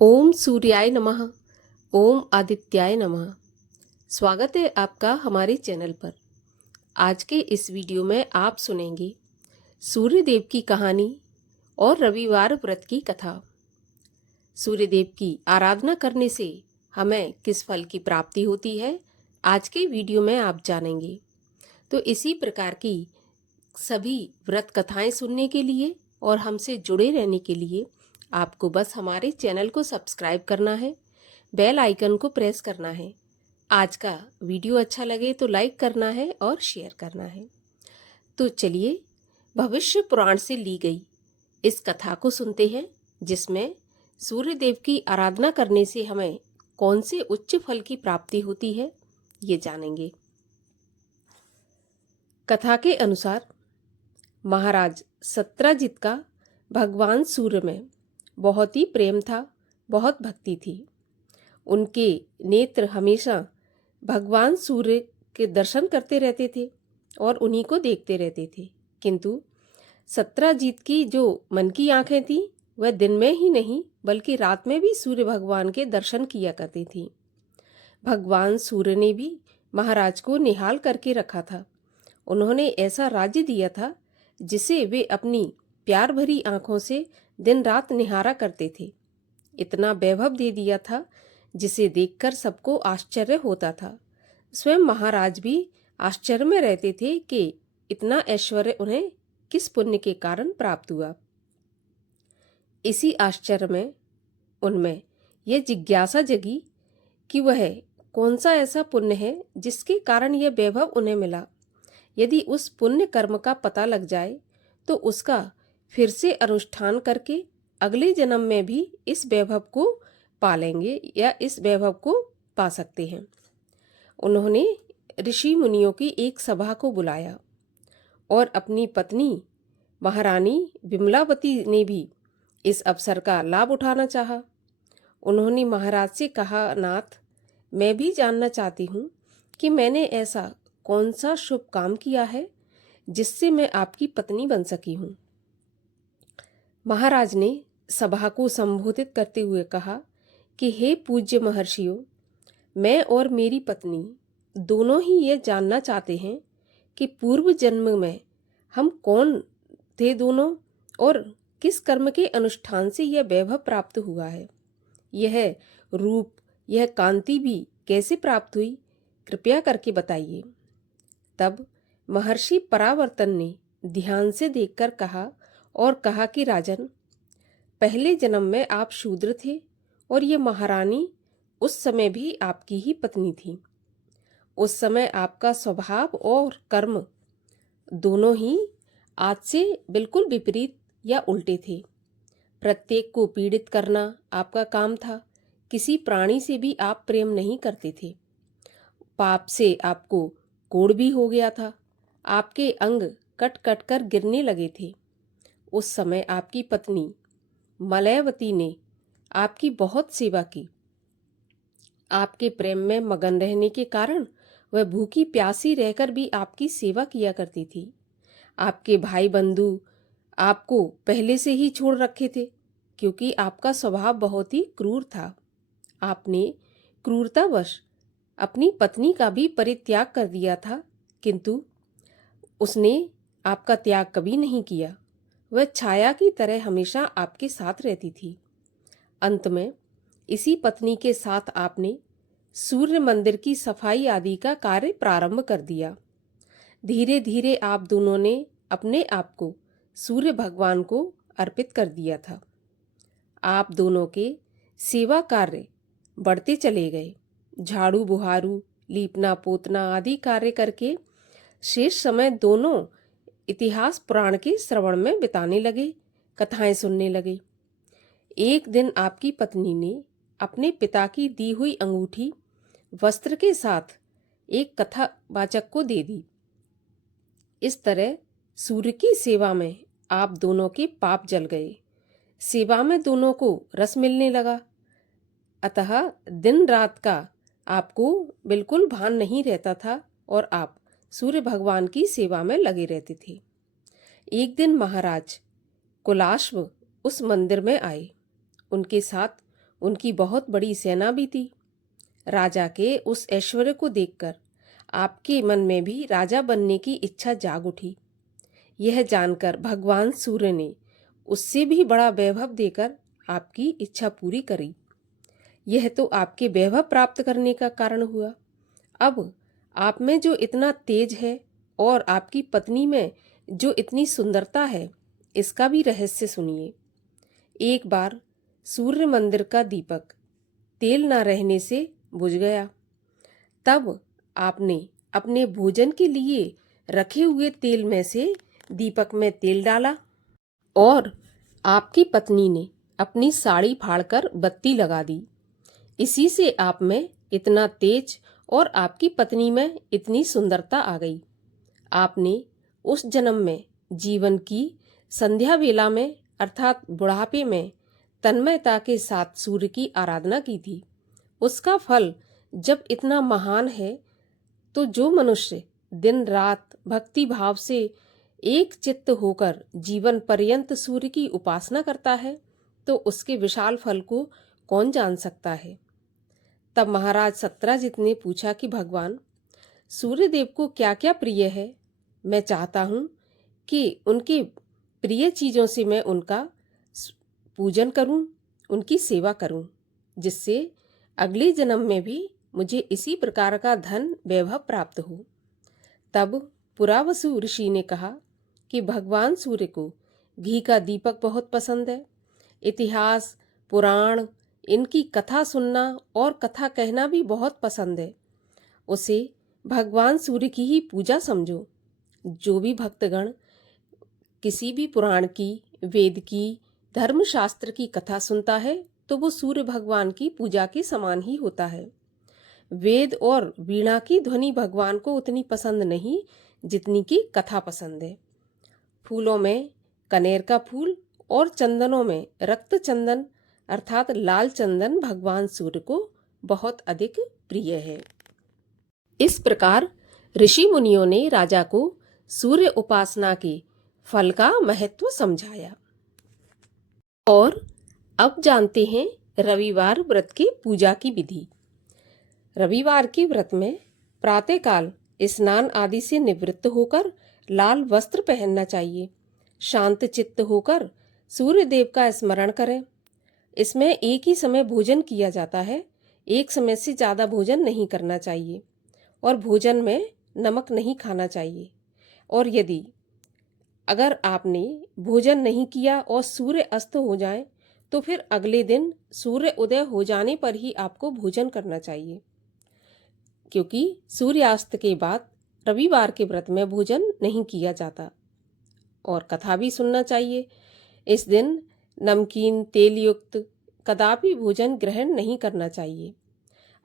ओम सूर्याय नमः। ओम आदित्याय नमः। स्वागत है आपका हमारे चैनल पर। आज के इस वीडियो में आप सुनेंगे सूर्य देव की कहानी और रविवार व्रत की कथा। सूर्य देव की आराधना करने से हमें किस फल की प्राप्ति होती है, आज के वीडियो में आप जानेंगे। तो इसी प्रकार की सभी व्रत कथाएं सुनने के लिए और हमसे जुड़े रहने के लिए आपको बस हमारे चैनल को सब्सक्राइब करना है, बेल आइकन को प्रेस करना है। आज का वीडियो अच्छा लगे तो लाइक करना है और शेयर करना है। तो चलिए भविष्य पुराण से ली गई इस कथा को सुनते हैं, जिसमें सूर्य देव की आराधना करने से हमें कौन से उच्च फल की प्राप्ति होती है, ये जानेंगे। कथा के अनुसार महाराज सत्राजित का भगवान सूर्य में बहुत ही प्रेम था, बहुत भक्ति थी। उनके नेत्र हमेशा भगवान सूर्य के दर्शन करते रहते थे और उन्हीं को देखते रहते थे। किंतु सत्राजित की जो मन की आंखें थीं, वह दिन में ही नहीं बल्कि रात में भी सूर्य भगवान के दर्शन किया करती थीं। भगवान सूर्य ने भी महाराज को निहाल करके रखा था। उन्होंने ऐसा राज्य दिया था जिसे वे अपनी प्यार भरी आंखों से दिन रात निहारा करते थे। इतना वैभव दे दिया था जिसे देखकर सबको आश्चर्य होता था। स्वयं महाराज भी आश्चर्य में रहते थे कि इतना ऐश्वर्य उन्हें किस पुण्य के कारण प्राप्त हुआ। इसी आश्चर्य में उनमें यह जिज्ञासा जगी कि वह कौन सा ऐसा पुण्य है जिसके कारण यह वैभव उन्हें मिला। यदि उस पुण्य कर्म का पता लग जाए तो उसका फिर से अनुष्ठान करके अगले जन्म में भी इस वैभव को पालेंगे या इस वैभव को पा सकते हैं। उन्होंने ऋषि मुनियों की एक सभा को बुलाया और अपनी पत्नी महारानी विमलावती ने भी इस अवसर का लाभ उठाना चाहा। उन्होंने महाराज से कहा, नाथ, मैं भी जानना चाहती हूँ कि मैंने ऐसा कौन सा शुभ काम किया है जिससे मैं आपकी पत्नी बन सकी हूँ। महाराज ने सभा को संबोधित करते हुए कहा कि हे पूज्य महर्षियों, मैं और मेरी पत्नी दोनों ही ये जानना चाहते हैं कि पूर्व जन्म में हम कौन थे दोनों और किस कर्म के अनुष्ठान से यह वैभव प्राप्त हुआ है। यह रूप, यह कांति भी कैसे प्राप्त हुई, कृपया करके बताइए। तब महर्षि परावर्तन ने ध्यान से देखकर कहा कि राजन, पहले जन्म में आप शूद्र थे और ये महारानी उस समय भी आपकी ही पत्नी थी। उस समय आपका स्वभाव और कर्म दोनों ही आज से बिल्कुल विपरीत या उल्टे थे। प्रत्येक को पीड़ित करना आपका काम था। किसी प्राणी से भी आप प्रेम नहीं करते थे। पाप से आपको कोढ़ भी हो गया था। आपके अंग कट कट कर गिरने लगे थे। उस समय आपकी पत्नी मलयवती ने आपकी बहुत सेवा की। आपके प्रेम में मगन रहने के कारण वह भूखी प्यासी रहकर भी आपकी सेवा किया करती थी। आपके भाई बंधु आपको पहले से ही छोड़ रखे थे क्योंकि आपका स्वभाव बहुत ही क्रूर था। आपने क्रूरतावश अपनी पत्नी का भी परित्याग कर दिया था, किंतु उसने आपका त्याग कभी नहीं किया। वह छाया की तरह हमेशा आपके साथ रहती थी। अंत में इसी पत्नी के साथ आपने सूर्य मंदिर की सफाई आदि का कार्य प्रारंभ कर दिया। धीरे धीरे आप दोनों ने अपने आप को सूर्य भगवान को अर्पित कर दिया था। आप दोनों के सेवा कार्य बढ़ते चले गए। झाड़ू बुहारू, लीपना पोतना आदि कार्य करके शेष समय दोनों इतिहास पुराण के श्रवण में बिताने लगे, कथाएं सुनने लगे। एक दिन आपकी पत्नी ने अपने पिता की दी हुई अंगूठी वस्त्र के साथ एक कथावाचक को दे दी। इस तरह सूर्य की सेवा में आप दोनों के पाप जल गए। सेवा में दोनों को रस मिलने लगा। अतः दिन रात का आपको बिल्कुल भान नहीं रहता था और आप सूर्य भगवान की सेवा में लगे रहते थे। एक दिन महाराज कुलाश्व उस मंदिर में आए। उनके साथ उनकी बहुत बड़ी सेना भी थी। राजा के उस ऐश्वर्य को देखकर आपके मन में भी राजा बनने की इच्छा जाग उठी। यह जानकर भगवान सूर्य ने उससे भी बड़ा वैभव देकर आपकी इच्छा पूरी करी। यह तो आपके वैभव प्राप्त करने का कारण हुआ। अब आप में जो इतना तेज है और आपकी पत्नी में जो इतनी सुंदरता है, इसका भी रहस्य सुनिए। एक बार सूर्य मंदिर का दीपक तेल न रहने से बुझ गया। तब आपने अपने भोजन के लिए रखे हुए तेल में से दीपक में तेल डाला और आपकी पत्नी ने अपनी साड़ी फाड़कर बत्ती लगा दी। इसी से आप में इतना तेज और आपकी पत्नी में इतनी सुंदरता आ गई। आपने उस जन्म में जीवन की संध्या वेला में अर्थात बुढ़ापे में तन्मयता के साथ सूर्य की आराधना की थी। उसका फल जब इतना महान है तो जो मनुष्य दिन रात भक्ति भाव से एक चित्त होकर जीवन पर्यंत सूर्य की उपासना करता है, तो उसके विशाल फल को कौन जान सकता है। तब महाराज सत्यजित ने पूछा कि भगवान, सूर्यदेव को क्या क्या प्रिय है? मैं चाहता हूँ कि उनके प्रिय चीज़ों से मैं उनका पूजन करूँ, उनकी सेवा करूँ, जिससे अगले जन्म में भी मुझे इसी प्रकार का धन वैभव प्राप्त हो। तब पुरावसु ऋषि ने कहा कि भगवान सूर्य को घी का दीपक बहुत पसंद है। इतिहास, पुराण, इनकी कथा सुनना और कथा कहना भी बहुत पसंद है। उसे भगवान सूर्य की ही पूजा समझो। जो भी भक्तगण किसी भी पुराण की, वेद की, धर्मशास्त्र की कथा सुनता है तो वो सूर्य भगवान की पूजा के समान ही होता है। वेद और वीणा की ध्वनि भगवान को उतनी पसंद नहीं जितनी की कथा पसंद है। फूलों में कनेर का फूल और चंदनों में रक्त चंदन अर्थात लाल चंदन भगवान सूर्य को बहुत अधिक प्रिय है। इस प्रकार ऋषि मुनियों ने राजा को सूर्य उपासना के फल का महत्व समझाया। और अब जानते हैं रविवार व्रत की पूजा की विधि। रविवार के व्रत में प्रातःकाल स्नान आदि से निवृत्त होकर लाल वस्त्र पहनना चाहिए। शांत चित्त होकर सूर्य देव का स्मरण करें। इसमें एक ही समय भोजन किया जाता है, एक समय से ज़्यादा भोजन नहीं करना चाहिए और भोजन में नमक नहीं खाना चाहिए। और यदि अगर आपने भोजन नहीं किया और सूर्य अस्त हो जाए तो फिर अगले दिन सूर्य उदय हो जाने पर ही आपको भोजन करना चाहिए, क्योंकि सूर्यास्त के बाद रविवार के व्रत में भोजन नहीं किया जाता। और कथा भी सुनना चाहिए। इस दिन नमकीन, तेल युक्त कदापि भोजन ग्रहण नहीं करना चाहिए।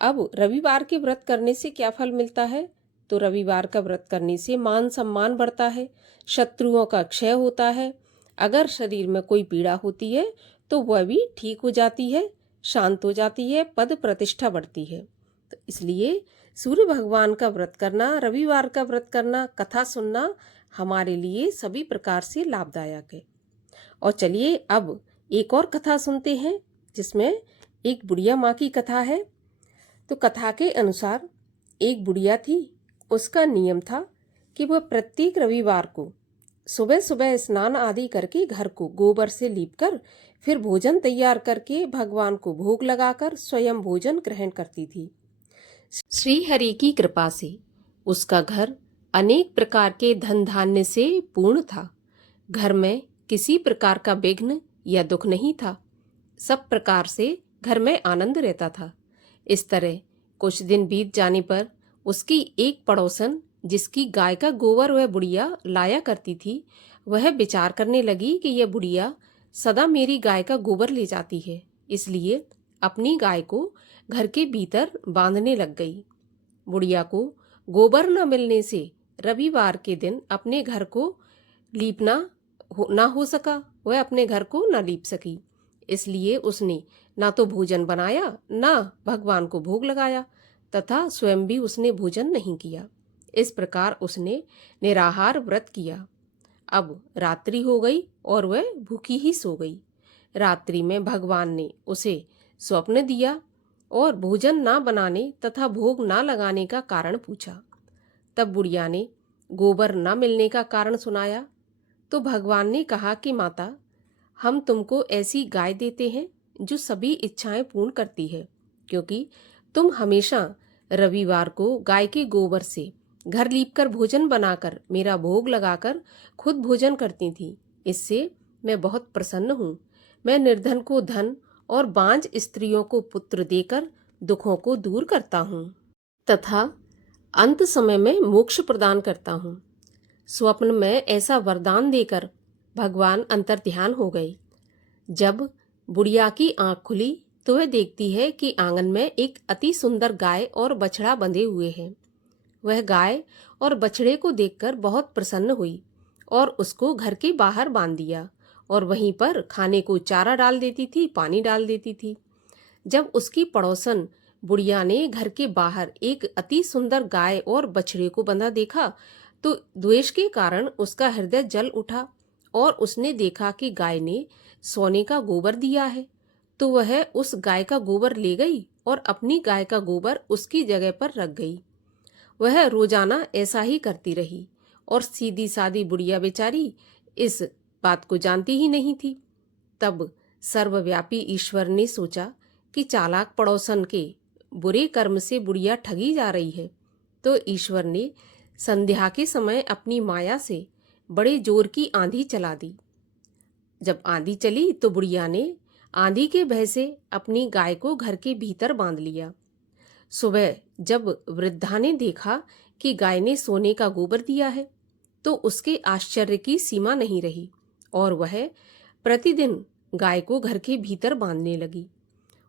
अब रविवार के व्रत करने से क्या फल मिलता है? तो रविवार का व्रत करने से मान सम्मान बढ़ता है, शत्रुओं का क्षय होता है, अगर शरीर में कोई पीड़ा होती है तो वह भी ठीक हो जाती है, शांत हो जाती है, पद प्रतिष्ठा बढ़ती है। तो इसलिए सूर्य भगवान का व्रत करना, रविवार का व्रत करना, कथा सुनना हमारे लिए सभी प्रकार से लाभदायक है। और चलिए अब एक और कथा सुनते हैं, जिसमें एक बुढ़िया माँ की कथा है। तो कथा के अनुसार एक बुढ़िया थी। उसका नियम था कि वह प्रत्येक रविवार को सुबह सुबह स्नान आदि करके घर को गोबर से लीपकर फिर भोजन तैयार करके भगवान को भोग लगाकर स्वयं भोजन ग्रहण करती थी। श्री हरि की कृपा से उसका घर अनेक प्रकार के धन धान्य से पूर्ण था। घर में किसी प्रकार का विघ्न या दुख नहीं था। सब प्रकार से घर में आनंद रहता था। इस तरह कुछ दिन बीत जाने पर उसकी एक पड़ोसन, जिसकी गाय का गोबर वह बुढ़िया लाया करती थी, वह विचार करने लगी कि यह बुढ़िया सदा मेरी गाय का गोबर ले जाती है, इसलिए अपनी गाय को घर के भीतर बांधने लग गई। बुढ़िया को गोबर न मिलने से रविवार के दिन अपने घर को लीपना ना हो सका, वह अपने घर को न लीप सकी। इसलिए उसने ना तो भोजन बनाया, ना भगवान को भोग लगाया, तथा स्वयं भी उसने भोजन नहीं किया। इस प्रकार उसने निराहार व्रत किया। अब रात्रि हो गई और वह भूखी ही सो गई। रात्रि में भगवान ने उसे स्वप्न दिया और भोजन ना बनाने तथा भोग ना लगाने का कारण पूछा। तब बुढ़िया ने गोबर न मिलने का कारण सुनाया तो भगवान ने कहा कि माता, हम तुमको ऐसी गाय देते हैं जो सभी इच्छाएं पूर्ण करती है, क्योंकि तुम हमेशा रविवार को गाय के गोबर से घर लीपकर भोजन बनाकर मेरा भोग लगाकर खुद भोजन करती थी। इससे मैं बहुत प्रसन्न हूँ। मैं निर्धन को धन और बांझ स्त्रियों को पुत्र देकर दुखों को दूर करता हूँ तथा अंत समय में मोक्ष प्रदान करता हूँ। स्वप्न में ऐसा वरदान देकर भगवान अंतर्ध्यान हो गए। जब बुढ़िया की आंख खुली तो वह देखती है कि आंगन में एक अति सुंदर गाय और बछड़ा बंधे हुए हैं। वह गाय और बछड़े को देखकर बहुत प्रसन्न हुई और उसको घर के बाहर बांध दिया और वहीं पर खाने को चारा डाल देती थी, पानी डाल देती थी। जब उसकी पड़ोसन बुढ़िया ने घर के बाहर एक अति सुंदर गाय और बछड़े को बंधा देखा तो द्वेष के कारण उसका हृदय जल उठा और उसने देखा कि गाय ने सोने का गोबर दिया है, तो वह उस गाय का गोबर ले गई और अपनी गाय का गोबर उसकी जगह पर रख गई। वह रोजाना ऐसा ही करती रही और सीधी सादी बुढ़िया बेचारी इस बात को जानती ही नहीं थी। तब सर्वव्यापी ईश्वर ने सोचा कि चालाक पड़ोसन के बुरे कर्म से बुढ़िया ठगी जा रही है, तो ईश्वर ने संध्या के समय अपनी माया से बड़े जोर की आंधी चला दी। जब आंधी चली तो बुढ़िया ने आंधी के भय से अपनी गाय को घर के भीतर बांध लिया। सुबह जब वृद्धा ने देखा कि गाय ने सोने का गोबर दिया है तो उसके आश्चर्य की सीमा नहीं रही और वह प्रतिदिन गाय को घर के भीतर बांधने लगी।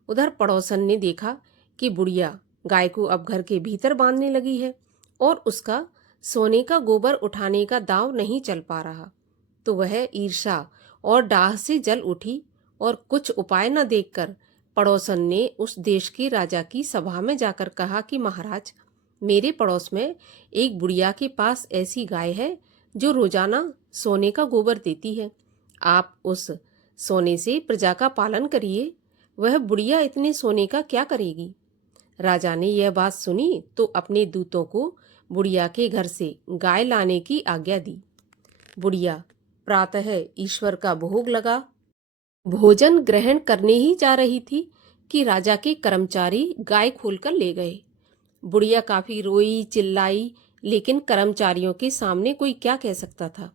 उधर पड़ोसन ने देखा कि बुढ़िया गाय को अब घर के भीतर बांधने लगी है और उसका सोने का गोबर उठाने का दांव नहीं चल पा रहा, तो वह ईर्ष्या और डाह से जल उठी और कुछ उपाय न देखकर पड़ोसन ने उस देश के राजा की सभा में जाकर कहा कि महाराज, मेरे पड़ोस में एक बुढ़िया के पास ऐसी गाय है जो रोजाना सोने का गोबर देती है। आप उस सोने से प्रजा का पालन करिए। वह बुढ़िया इतने सोने का क्या करेगी? राजा ने यह बात सुनी तो अपने दूतों को बुढ़िया के घर से गाय लाने की आज्ञा दी। बुढ़िया प्रातः ईश्वर का भोग लगा भोजन ग्रहण करने ही जा रही थी कि राजा के कर्मचारी गाय खोलकर ले गए। बुढ़िया काफी रोई चिल्लाई, लेकिन कर्मचारियों के सामने कोई क्या कह सकता था।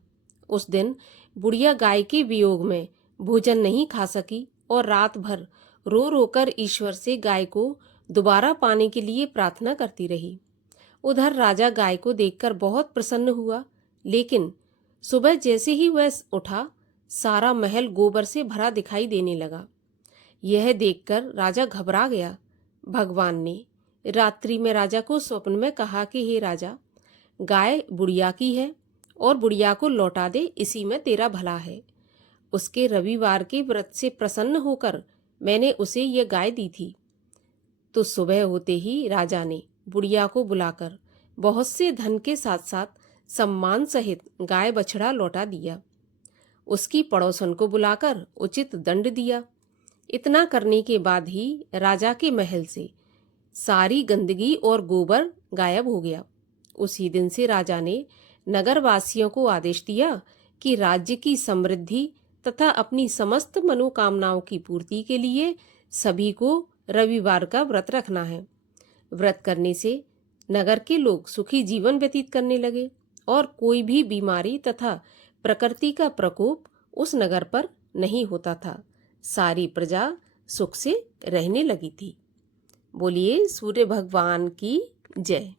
उस दिन बुढ़िया गाय के वियोग में भोजन नहीं खा सकी और रात भर रो रोकर ईश्वर से गाय को दोबारा पाने के लिए प्रार्थना करती रही। उधर राजा गाय को देखकर बहुत प्रसन्न हुआ, लेकिन सुबह जैसे ही वह उठा सारा महल गोबर से भरा दिखाई देने लगा। यह देखकर राजा घबरा गया। भगवान ने रात्रि में राजा को स्वप्न में कहा कि हे राजा, गाय बुढ़िया की है और बुढ़िया को लौटा दे, इसी में तेरा भला है। उसके रविवार के व्रत से प्रसन्न होकर मैंने उसे यह गाय दी थी। तो सुबह होते ही राजा ने बुढ़िया को बुलाकर बहुत से धन के साथ साथ सम्मान सहित गाय बछड़ा लौटा दिया। उसकी पड़ोसन को बुलाकर उचित दंड दिया। इतना करने के बाद ही राजा के महल से सारी गंदगी और गोबर गायब हो गया। उसी दिन से राजा ने नगरवासियों को आदेश दिया कि राज्य की समृद्धि तथा अपनी समस्त मनोकामनाओं की पूर्ति के लिए सभी को रविवार का व्रत रखना है। व्रत करने से नगर के लोग सुखी जीवन व्यतीत करने लगे और कोई भी बीमारी तथा प्रकृति का प्रकोप उस नगर पर नहीं होता था। सारी प्रजा सुख से रहने लगी थी। बोलिए सूर्य भगवान की जय।